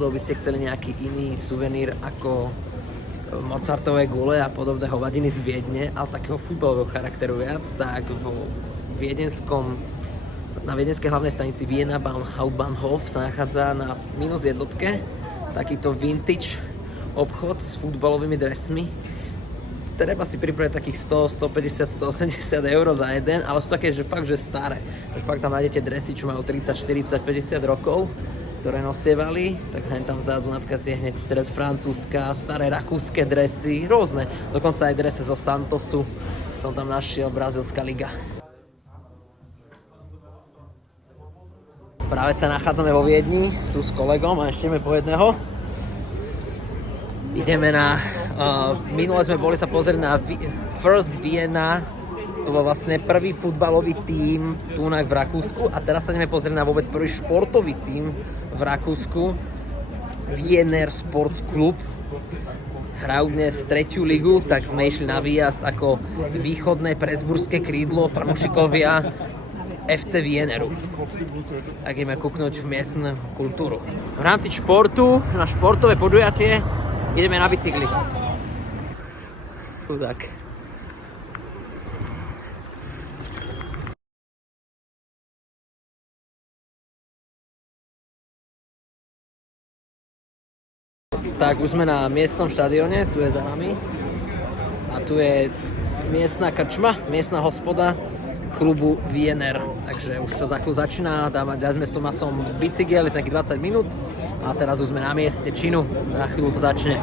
náhodou by ste chceli nejaký iný suvenír ako Mozartové gule a podobné hovadiny z Viedne, ale takého futbalového charakteru viac, tak na viedenskej hlavnej stanici Vienna Hauptbahnhof sa nachádza na -1 takýto vintage obchod s futbalovými dresmi. Treba si pripraviť takých 100, 150, 180 eur za jeden, ale sú také, že fakt, že staré. Že fakt tam nájdete dresy, čo majú 30, 40, 50 rokov, ktoré nosievali, tak hen tam vzadu napríklad je hneď dres francúzska, staré rakúske dresy, rôzne. Dokonca aj drese zo Santosu som tam našiel, brazílska liga. Práve sa nachádzame vo Viedni, sú s kolegom a ešte ideme po jedného. Ideme na... minule sme boli sa pozrieť na First Vienna, to bol vlastne prvý futbalový tím tunak v Rakúsku a teraz sa ideme pozrieť na vôbec prvý športový tím v Rakúsku, Wiener Sports Club. Hrajú dnes 3. ligu, tak sme išli na výjazd ako východné presburské krídlo fanúšikovia FC Wieneru. Tak ideme kúknúť v miestnu kultúru. V rámci športu, na športové podujatie, ideme na bicykli. Chudák. Tak už sme na miestnom štadióne, tu je za nami. A tu je miestna krčma, miestna hospoda klubu Wiener. Takže už čo za chvíľu začína, dali sme s Tomasom bicykel, takých 20 minút. A teraz už sme na mieste činu, na chvíľu to začne.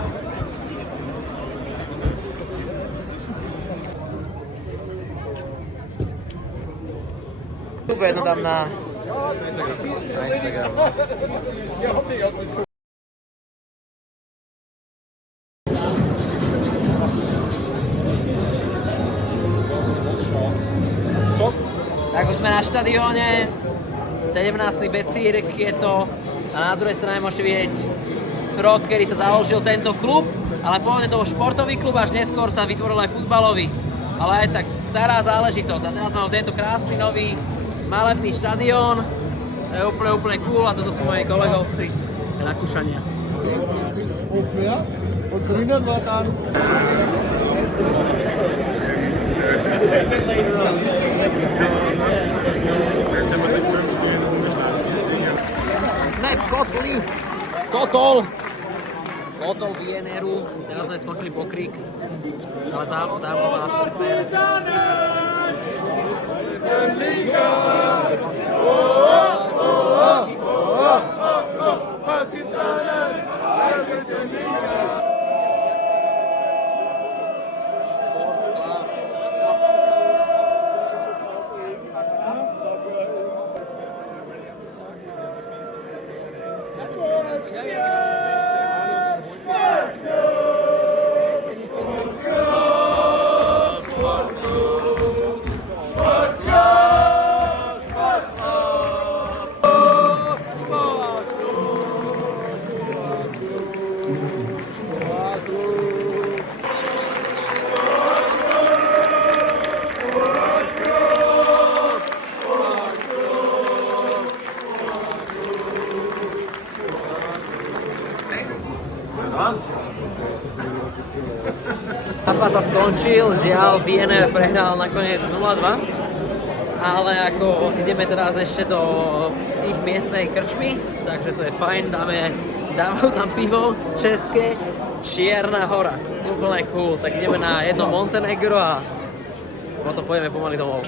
Jedno dám na Instagram. Tak už sme na štadióne, 17. Becírk je to a na druhej strane môžete vidieť rok, kedy sa založil tento klub, ale pôvodne to bol športový klub, až neskôr sa vytvoril aj futbalový. Ale aj tak stará záležitosť a teraz máme tento krásny nový malebný štadión, to je úplne cool a toto sú moji kolegovci z Rakúšania. Sme v kotli, kotol Wieneru, teraz sme skončili pokrik, ale zaujímavá atmosféra. Zápas sa skončil, žiaľ Wiener prehral nakoniec 0-2, ale ako ideme teraz ešte do ich miestnej krčmy, takže to je fajn, dávajú tam pivo české Čierna hora, úplne cool, tak ideme na jedno Montenegro a potom pôjdeme pomaly domov.